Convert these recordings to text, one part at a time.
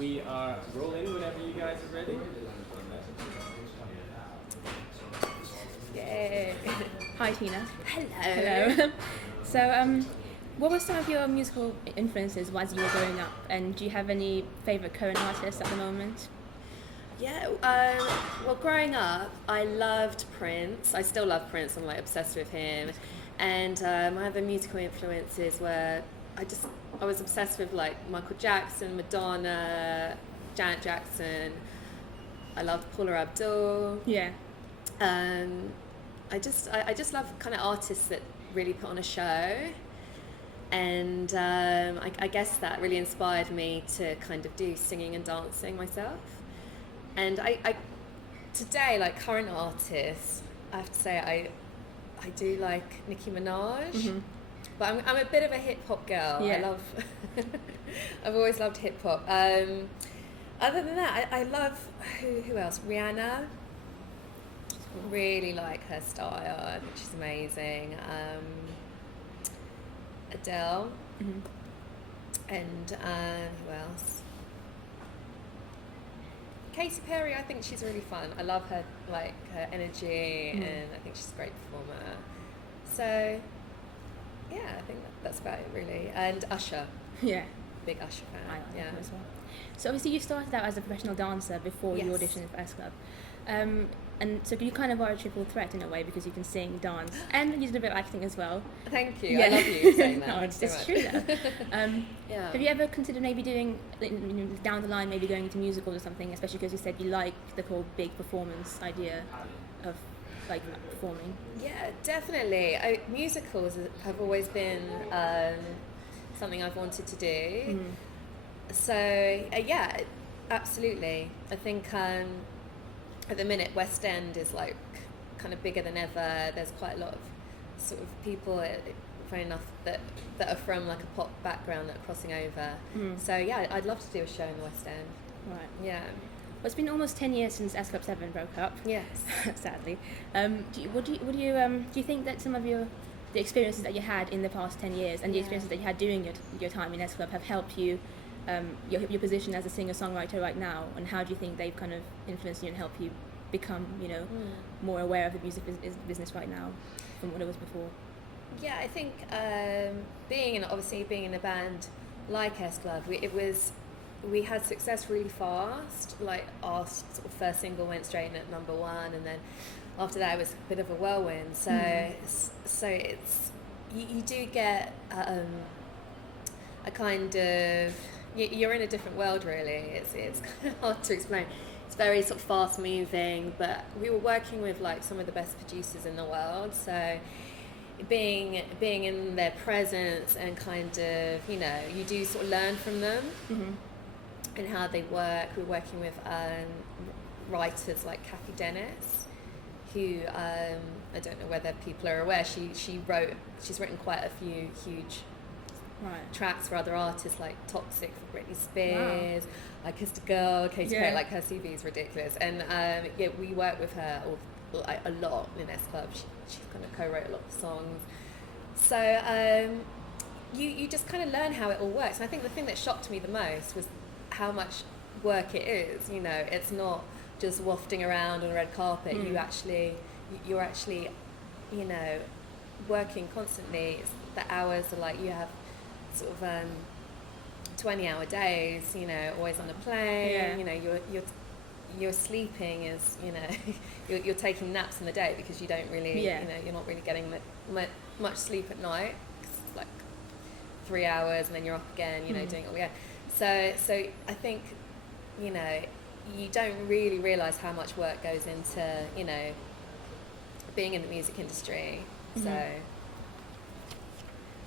We are rolling whenever you guys are ready. Yay. Hi Tina. Hello. Hello. So, what were some of your musical influences as you were growing up, and do you have any favourite current artists at the moment? Yeah, well, growing up, I loved Prince. I still love Prince. I'm like obsessed with him. And my other musical influences were, I was obsessed with like Michael Jackson, Madonna, Janet Jackson. I loved Paula Abdul. Yeah. I just love kind of artists that really put on a show. And I guess that really inspired me to kind of do singing and dancing myself. And I today, like current artists, I have to say I do like Nicki Minaj, Mm-hmm. but I'm a bit of a hip hop girl. Yeah. I love, I've always loved hip hop. Other than that, I love who else? Rihanna. Really like her style. I think she's amazing. Adele. Mm-hmm. And who else? Katy Perry. I think she's really fun. I love her, like her energy, and I think she's a great performer. So, yeah, I think that's about it really. And Usher, Yeah. big Usher fan. I like yeah. him as well. So obviously you started out as a professional dancer before you Yes. auditioned for S Club. And so you kind of are a triple threat in a way, because you can sing, dance, and you did a bit of acting as well. Thank you. Yeah. I love you saying that. No, it's so much. true though. Yeah. Have you ever considered maybe doing, down the line, maybe going into musicals or something, especially because you said you like the whole big performance idea of like performing? Yeah, definitely. Musicals have always been something I've wanted to do. So yeah, absolutely. I think at the minute West End is like kind of bigger than ever. There's quite a lot of sort of people, funny enough, that are from like a pop background that are crossing over. So yeah, I'd love to do a show in the West End. Right. Yeah. Well, it's been almost 10 years since S Club 7 broke up. Yes. Sadly. Do you think that some of the experiences that you had in the past 10 years and the experiences that you had during your time in S Club have helped you, your position as a singer-songwriter right now, and how do you think they've kind of influenced you and helped you become, more aware of the music business right now from what it was before? Yeah, I think being in a band like S Club, we had success really fast. Like our sort of first single went straight in at number 1, and then after that it was a bit of a whirlwind. So it's you do get a kind of you're in a different world really. It's kind of hard to explain. It's very sort of fast moving, but we were working with like some of the best producers in the world. So being in their presence and kind of you do sort of learn from them. And how they work. We're working with writers like Kathy Dennis, who I don't know whether people are aware. She's written quite a few huge tracks for other artists, like Toxic for Britney Spears. Wow. I Kissed a Girl, Katy Perry. Like her CV is ridiculous, and we work with her a lot in S Club. She kind of co-wrote a lot of songs. So you just kind of learn how it all works. And I think the thing that shocked me the most was how much work it is. It's not just wafting around on a red carpet. You're actually working constantly. The hours are like, you have sort of 20-hour days, always on a plane. You're sleeping is, you're taking naps in the day because you don't really, you're not really getting much sleep at night. It's like 3 hours and then you're up again, doing it all again. So I think, you don't really realise how much work goes into, being in the music industry. So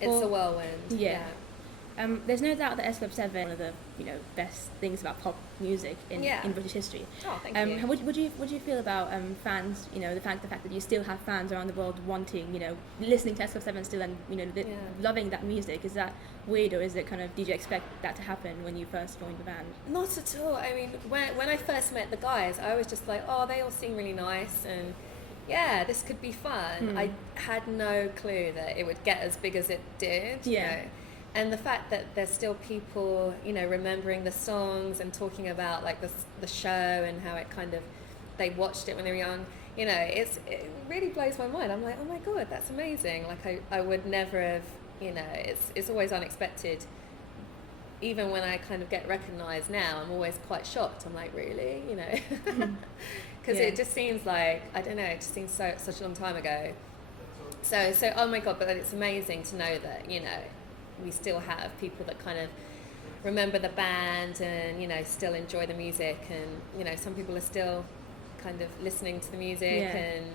it's a whirlwind. Yeah. There's no doubt that S Club 7 is one of the best things about pop music in British history. Oh, thank you. What do you feel about fans? The fact that you still have fans around the world wanting, listening to S Club 7 still, and loving that music. Is that weird, or is it kind of? Did you expect that to happen when you first joined the band? Not at all. I mean, when I first met the guys, I was just like, oh, they all seem really nice, and yeah, this could be fun. I had no clue that it would get as big as it did. and the fact that there's still people, you know, remembering the songs and talking about like the show and how it kind of, they watched it when they were young, you know, it really blows my mind. I'm like, oh my God, that's amazing. Like I would never have, you know, it's always unexpected. Even when I kind of get recognised now, I'm always quite shocked. I'm like, really, you know, because it just seems like, I don't know, it just seems such a long time ago. So oh my God, but it's amazing to know that, you know, we still have people that kind of remember the band and, you know, still enjoy the music, and, you know, some people are still kind of listening to the music, and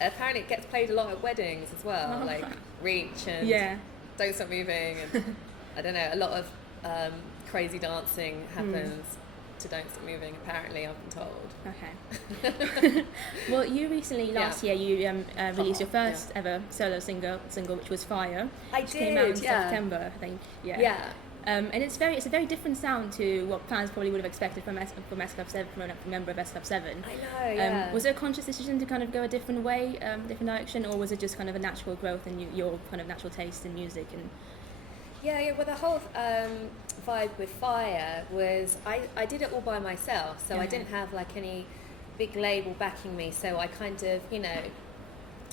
apparently it gets played a lot at weddings as well, like Reach and Don't Stop Moving, and I don't know, a lot of crazy dancing happens to Don't Stop Moving, apparently, I've been told. Okay. Well, you recently, last year, you released your first ever solo single, which was Fire. I which did, came out in September, I think. Yeah. And it's a very different sound to what fans probably would have expected from S Club 7, from a member of S Club 7. I know, yeah. Was it a conscious decision to kind of go a different way, different direction, or was it just kind of a natural growth in your kind of natural taste in music? And Yeah, well, the whole vibe with Fire was, I did it all by myself, so I didn't have like any big label backing me, so I kind of, you know,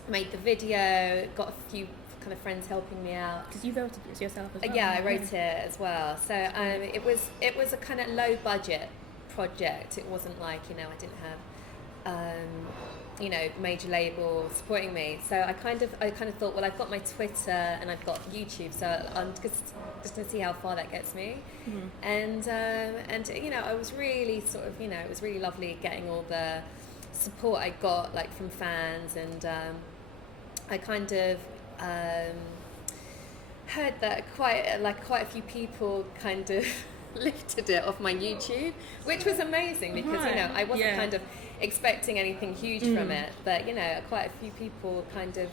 made the video, got a few kind of friends helping me out. Because you wrote it yourself as well. Yeah, I wrote it as well. So it was a kind of low budget project. It wasn't like, you know, I didn't have you know, major label supporting me. So I kind of thought, well, I've got my Twitter and I've got YouTube, so I'm just going to see how far that gets me. And you know, I was really sort of, you know, it was really lovely getting all the support I got, like, from fans, and I kind of heard that quite a few people kind of lifted it off my YouTube, which was amazing, because you know, I wasn't kind of expecting anything huge from it, but you know, quite a few people kind of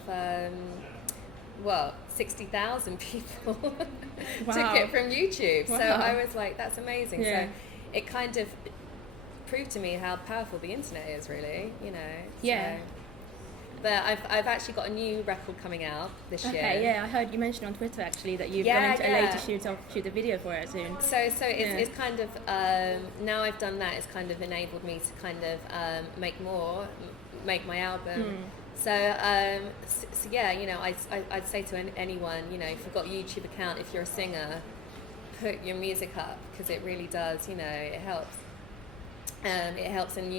60,000 people took it from YouTube. So I was like, that's amazing. So it kind of proved to me how powerful the internet is, really, you know. So, but I've actually got a new record coming out this year. Yeah, I heard you mention on Twitter actually that you've gone into LA to shoot a video for it soon. So it's kind of now I've done that, it's kind of enabled me to kind of make my album. So yeah, you know, I'd say to anyone, you know, if you've got a YouTube account, if you're a singer, put your music up, because it really does, you know, it helps. It helps, and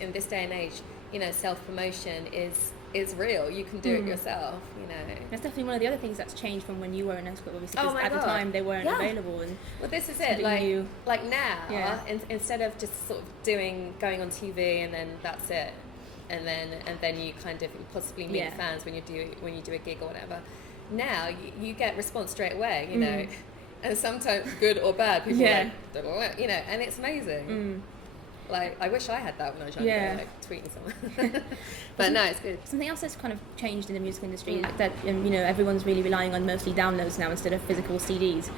in this day and age, you know, self-promotion is real. You can do it yourself, you know. That's definitely one of the other things that's changed from when you were in S Club, obviously, because at the time they weren't available. And well, this is it, like now, instead of just sort of going on TV and then that's it, and then you kind of possibly meet fans when you do a gig or whatever. Now you get response straight away, you know, and sometimes good or bad. People are like, you know, and it's amazing. Like, I wish I had that when I was younger, like tweeting someone. But no, it's good. Something else that's kind of changed in the music industry, that you know, everyone's really relying on mostly downloads now instead of physical CDs.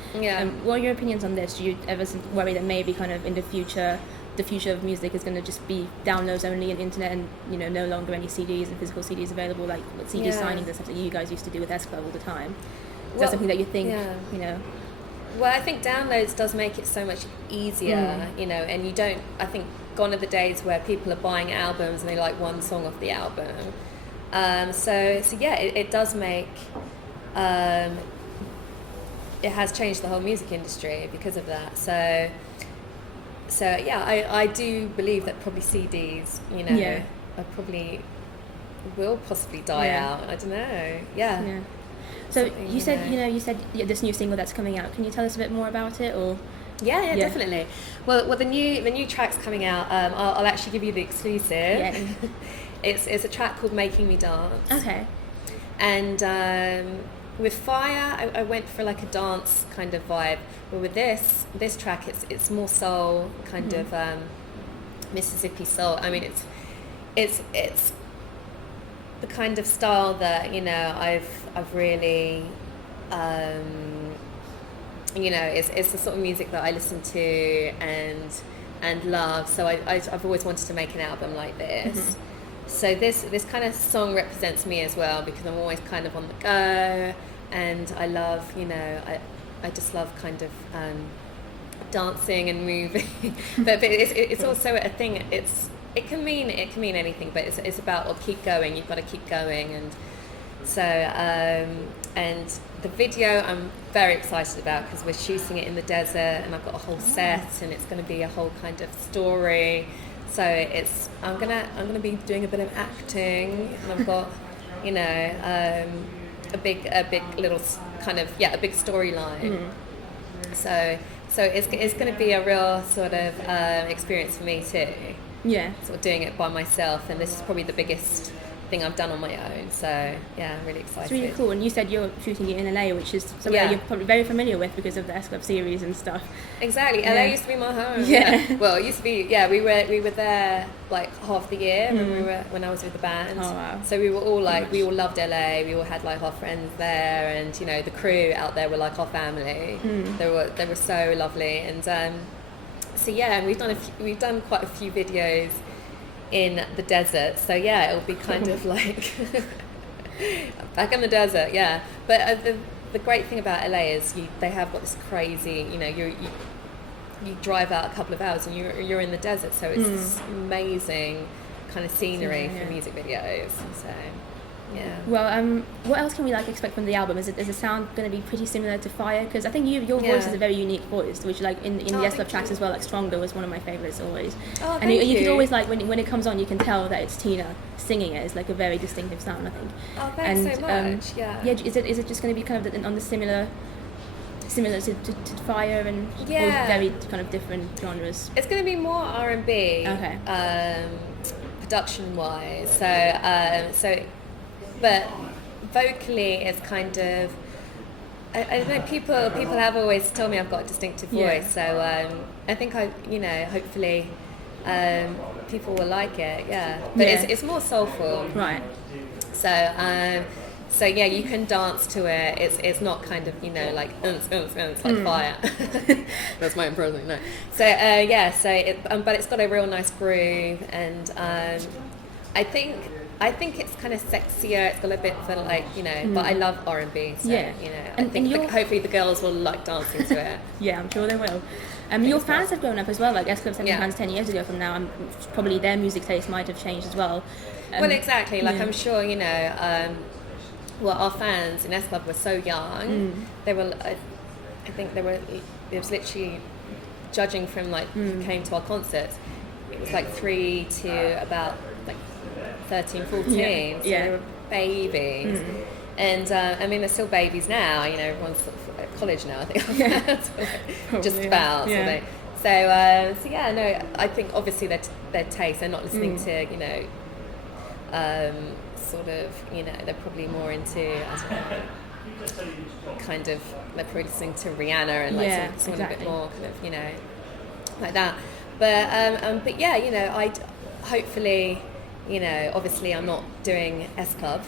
What are your opinions on this? Do you ever worry that maybe kind of in the future of music is going to just be downloads only and internet, and, you know, no longer any CDs and physical CDs available, like what CD signings and stuff that you guys used to do with S Club all the time? Is that something that you think, you know? Well, I think downloads does make it so much easier, you know, and you don't, I think, gone are the days where people are buying albums and they like one song off the album. So yeah, it does make, it has changed the whole music industry because of that. So yeah, I do believe that probably CDs, you know, will possibly die out. I don't know. So you said this new single that's coming out. Can you tell us a bit more about it, or? Yeah, definitely. Well, the new track's coming out. I'll actually give you the exclusive. Yeah. It's a track called "Making Me Dance." Okay. And with Fire, I went for like a dance kind of vibe. But with this track, it's more soul, kind of Mississippi soul. I mean, it's the kind of style that, you know, I've really. You know, it's the sort of music that I listen to and love. So I've always wanted to make an album like this. So this kind of song represents me as well, because I'm always kind of on the go. and I love, I just love kind of dancing and moving. but it's also a thing. It can mean anything, but it's about, well, keep going. You've got to keep going, and so and the video I'm very excited about because we're shooting it in the desert, and I've got a whole set, and it's going to be a whole kind of story. So I'm gonna be doing a bit of acting, and I've got a big little kind of a big storyline. So it's going to be a real sort of experience for me too. Yeah. Sort of doing it by myself, and this is probably the biggest thing I've done on my own. So yeah, I'm really excited. It's really cool. And you said you're shooting it in LA, which is somewhere you're probably very familiar with because of the S Club series and stuff. Exactly. Yeah. LA used to be my home. Yeah. Well, it used to be. Yeah, we were there like half the year when I was with the band. Oh wow. So we were all like, we all loved LA. We all had like our friends there, and the crew out there were like our family. They were so lovely, and so yeah, and we've done quite a few videos in the desert. So yeah, it'll be kind of like back in the desert. Yeah, but the great thing about LA is they have got this crazy. You drive out a couple of hours and you're in the desert, so it's this amazing kind of scenery for music videos. So yeah. Well, what else can we expect from the album? Is the sound going to be pretty similar to Fire? Because I think your voice is a very unique voice, which in the S Club tracks as well. Like Stronger was one of my favorites always. Oh, and you can always when it comes on, you can tell that it's Tina singing it. It's like a very distinctive sound, I think. Oh, thanks so much. Yeah. Is it just going to be kind of on the similar to Fire and or very kind of different genres? It's going to be more R&B. Okay. Production wise, so. But vocally, it's kind of, I don't know, people have always told me I've got a distinctive voice. So I think hopefully people will like it. Yeah, but it's more soulful. Right. So yeah, you can dance to it. It's not kind of like like Fire. That's my impression. No. So but it's got a real nice groove, and I think it's kind of sexier. It's got a bit for but I love R&B. So, I think hopefully the girls will like dancing to it. Yeah, I'm sure they will. Your fans have grown up as well. Like S Club 7 fans 10 years ago from now, probably their music taste might have changed as well. Well, exactly. I'm sure our fans in S Club were so young. They were, I think it was literally judging from who came to our concerts. It was 3 to about 13, 14, so they were babiys. And I mean, they're still babies now, everyone's sort of at college now, I think. Just about. Yeah. So yeah, no, I think obviously their taste, they're not listening to, sort of, they're probably more into, I don't know, kind of, they're probably listening to Rihanna and something a bit more kind of, like that. But yeah, I hopefully, obviously I'm not doing S Club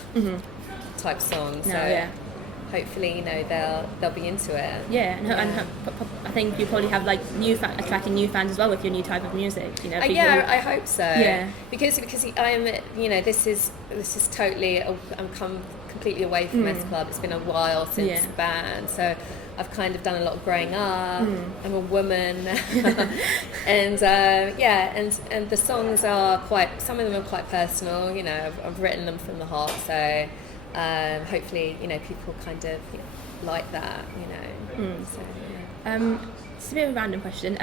type songs, so hopefully, they'll be into it. Yeah, and I think you probably have attracting new fans as well with your new type of music. I hope so. Yeah, because I am, this is totally. I'm come completely away from S Club. It's been a while since the band, so I've kind of done a lot of growing up. I'm a woman, and and the songs are some of them are quite personal. I've written them from the heart, so hopefully people kind of like that. So, yeah. It's a bit of a random question.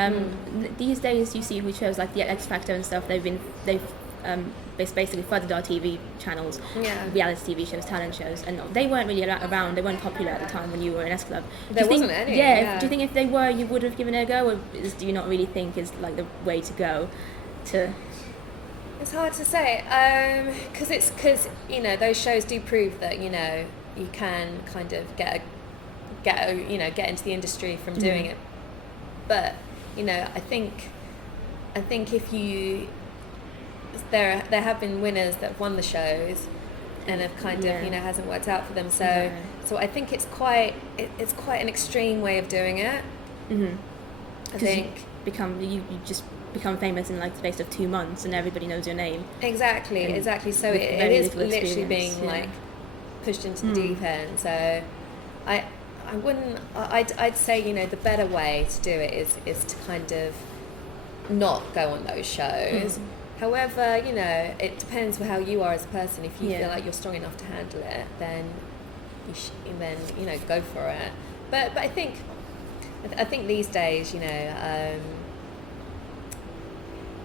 These days you see with shows like the X Factor and stuff, they've basically flooded our TV channels, reality TV shows, talent shows, and they weren't really around. They weren't popular at the time when you were in S Club. There wasn't any. Do you think if they were, you would have given it a go, or do you not really think is the way to go? It's hard to say, because those shows do prove that you can kind of get into the industry from doing it. But I think if you there have been winners that have won the shows and have kind of hasn't worked out for them. So I think it's quite an extreme way of doing it. I think you just become famous in the space of 2 months and everybody knows your name. Exactly. So it is literally being pushed into the deep end. So I wouldn't. I'd say, you know, the better way to do it is to kind of not go on those shows. However, you know, it depends on how you are as a person. If you feel like you're strong enough to handle it, then you know, go for it. But I think these days, you know,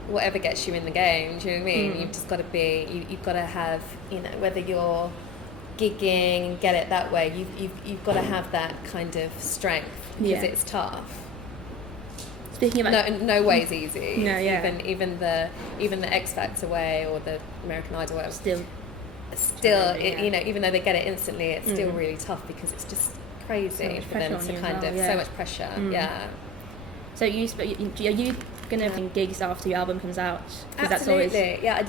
whatever gets you in the game, do you know what I mean? You've just got to be. You've got to have, you know, whether you're gigging and get it that way, you've got to have that kind of strength, because it's tough. Speaking about no way's easy. No, yeah. Even the X Factor way or the American Idol way, still you know, even though they get it instantly, it's still really tough, because it's just crazy for them to kind of so much pressure. So are you gonna have gigs after your album comes out? Absolutely. Yeah,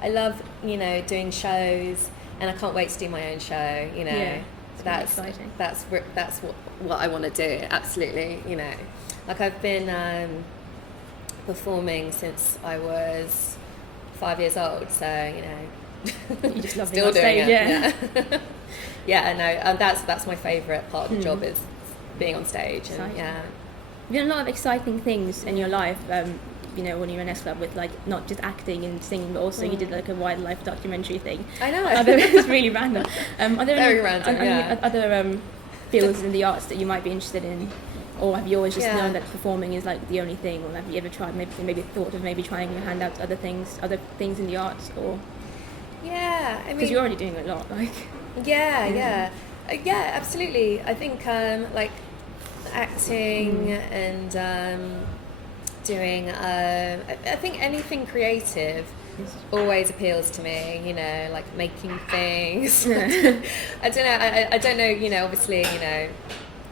I love, you know, doing shows, and I can't wait to do my own show, you know. That's exciting. That's what I want to do. Absolutely, you know. Like, I've been performing since I was 5 years old, so, you know, you just love still doing stage, it. Yeah, no, that's my favourite part of the job, is being on stage. And, you've done a lot of exciting things in your life. You know, when you were in S Club, with like not just acting and singing, but also you did like a wildlife documentary thing. I know. It's really random. Are there Very random. any other fields in the arts that you might be interested in? Or have you always just known that performing is like the only thing? Or have you ever tried, maybe thought of maybe trying your hand out to other things in the arts? Or I mean, because you're already doing a lot, like. Yeah, absolutely. I think like acting and doing. I think anything creative always appeals to me. You know, like making things. I don't know. I don't know. You know, obviously, you know,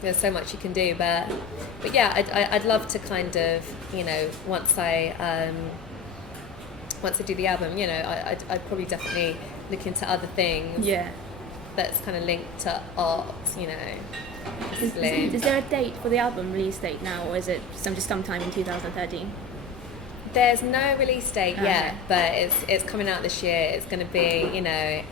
there's so much you can do, but yeah, I'd love to kind of, you know, once I do the album, you know, I'd probably definitely look into other things. That's kind of linked to art, you know. Is there a date for the album release date now, or is it just sometime in 2013? There's no release date yet, but it's coming out this year. It's going to be, you know,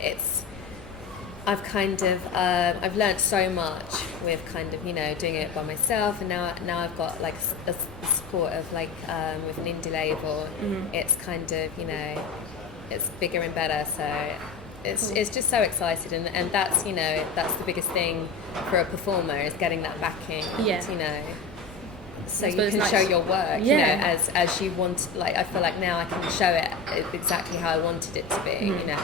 I've kind of I've learned so much with kind of, you know, doing it by myself, and now I've got like a support of like with an indie label. It's kind of, you know, it's bigger and better, so it's just so excited, and that's, you know, that's the biggest thing for a performer, is getting that backing. You know, so you can show your work, you know, as you want. Like, I feel like now I can show it exactly how I wanted it to be. You know.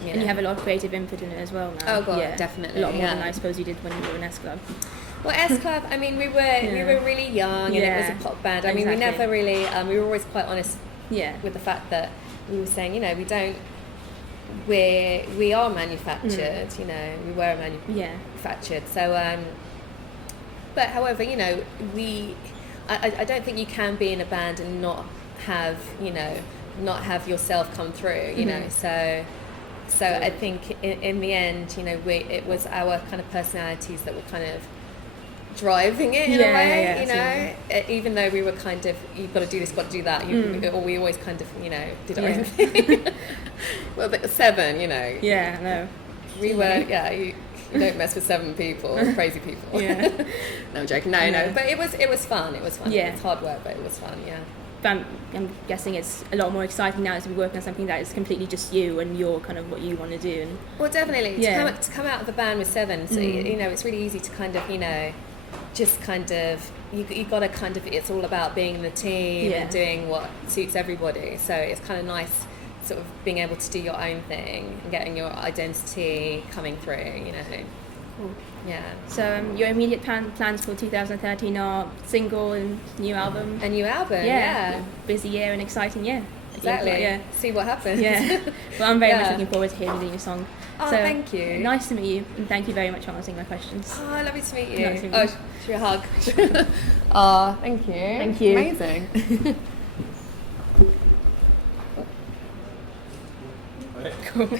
And you have a lot of creative input in it as well now. Oh god, definitely. A lot more than I suppose you did when you were in S Club. Well, S Club, I mean, we were really young, and it was a pop band. I mean, we never really, we were always quite honest with the fact that we were saying, you know, we are manufactured, you know, we were manufactured. So, but however, you know, I don't think you can be in a band and not have, you know, not have yourself come through, you know, so I think in the end, you know, it was our kind of personalities that were kind of driving it in a way, you know, even though we were kind of, you've got to do this, got to do that, or we always kind of, you know, did our own thing. Well, but 7, you know. We were, you don't mess with 7 people, crazy people. No, I'm joking. No, but it was fun. It was fun. It was hard work, but it was fun. But I'm guessing it's a lot more exciting now to be working on something that is completely just you and your kind of what you want to do. And well, definitely to come out of the band with 7, so you know, it's really easy to kind of, you know, just kind of you got to kind of, it's all about being in the team and doing what suits everybody. So it's kind of nice, sort of being able to do your own thing and getting your identity coming through. You know. Cool. Yeah. So your immediate plans for 2013 are single and new album. A new album. Busy year and exciting year. Exactly. See what happens. Well, I'm very much looking forward to hearing your song. Oh, thank you. Nice to meet you, and thank you very much for answering my questions. Oh, lovely to meet you. Nice to meet you. Should we hug? Oh, thank you. Thank you. Amazing.